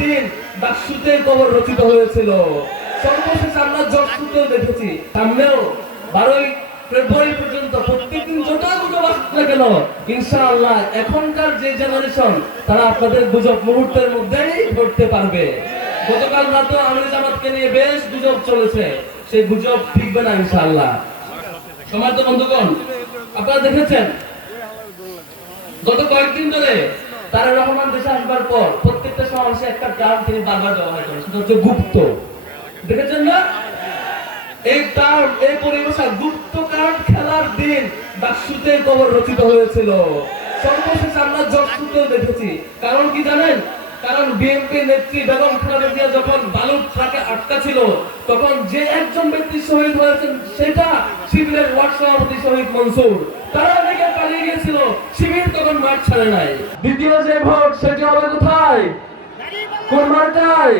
দিন ডাকসুতে কবর রচিত হয়েছিল। সর্বশেষ আমরা যশোরেও দেখেছি, সামনেও 12 ফেব্রুয়ারি পর্যন্ত প্রত্যেকদিন যত গুজব আসুক না কেন, ইনশাআল্লাহ এখনকার যে জেনারেশন তারা আপনাদের গুজব মুহূর্তের মধ্যেই ধরতে পারবে। গতকাল রাতে আমির জামাতকে নিয়ে বেশ গুজব চলেছে, সেই গুজব ঠিকবে না ইনশাআল্লাহ। সম্মানিত বন্ধুগণ, আপনারা দেখেছেন গত কয়েকদিন ধরে তারেক রহমান দেশে আসবার পর প্রত্যেকটা সমাবেশে একটা টার্ম তিনি বারবার ব্যবহার করেন, সেটা হচ্ছে গুপ্ত। দেখেছেন না? এই টার্ম, এই পরিভাষা, গুপ্ত কার্ড খেলার দিন ডাকসুতে কবর রচিত হয়েছিল। সর্বশেষ আমরা যশোরেও দেখেছি। কারণ কি জানেন? কারণ বিএনপি নেত্রী বেগম খালেদা জিয়া যখন বালুর ট্রাকে আটকা ছিল, তখন যে একজন ব্যক্তি শহীদ হয়েছেন সেটা শিবিরের ওয়ার্ড সভাপতি শহীদ মনসুর। তারা দিকে পালিয়ে গিয়েছিল, শিবির তখন মাঠ ছাড়ে নাই। দ্বিতীয় যে ভোট সেটি হবে কোথায়? কোন মার্কায়?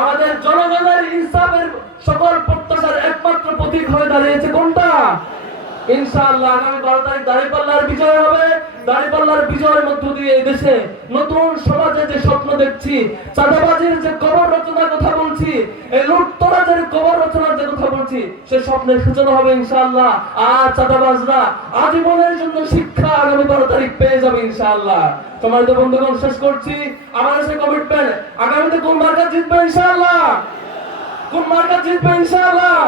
আমাদের জনগণের ইনসাফের সকল প্রত্যাশার একমাত্র প্রতীক হয়ে দাঁড়িয়েছে কোনটা? ইনশাআল্লাহ আগামী 12 তারিখ দাঁড়িপাল্লার বিজয় হবে। দাঁড়িপাল্লার বিজয়ের মধ্য দিয়ে এই দেশে নতুন সমাজে যে স্বপ্ন দেখছি, চাঁদাবাজির যে কবর রচনার কথা বলছি, এই লুটতরাজের কবর রচনার যে কথা বলছি, সে স্বপ্নের সূচনা হবে ইনশাআল্লাহ। আর চাঁদাবাজরা আজীবনের জন্য শিক্ষা আগামী 12 তারিখ পেয়ে যাবে ইনশাআল্লাহ। সম্মানিত বন্ধুগণ, শেষ করছি আমাদের সেই কমিটমেন্ট। আগামীতে কোন মার্কা জিতবে ইনশাআল্লাহ? কোন মার্কা জিতবে ইনশাআল্লাহ?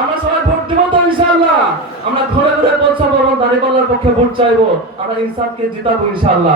আমরা সবাই ভোট দেব তো ইনশাআল্লাহ। আমরা ঘরে ঘরে পৌঁছাবো এবং দাঁড়িপাল্লার পক্ষে ভোট চাইবো। আমরা ইনসাফকে জিতাবো ইনশাআল্লাহ।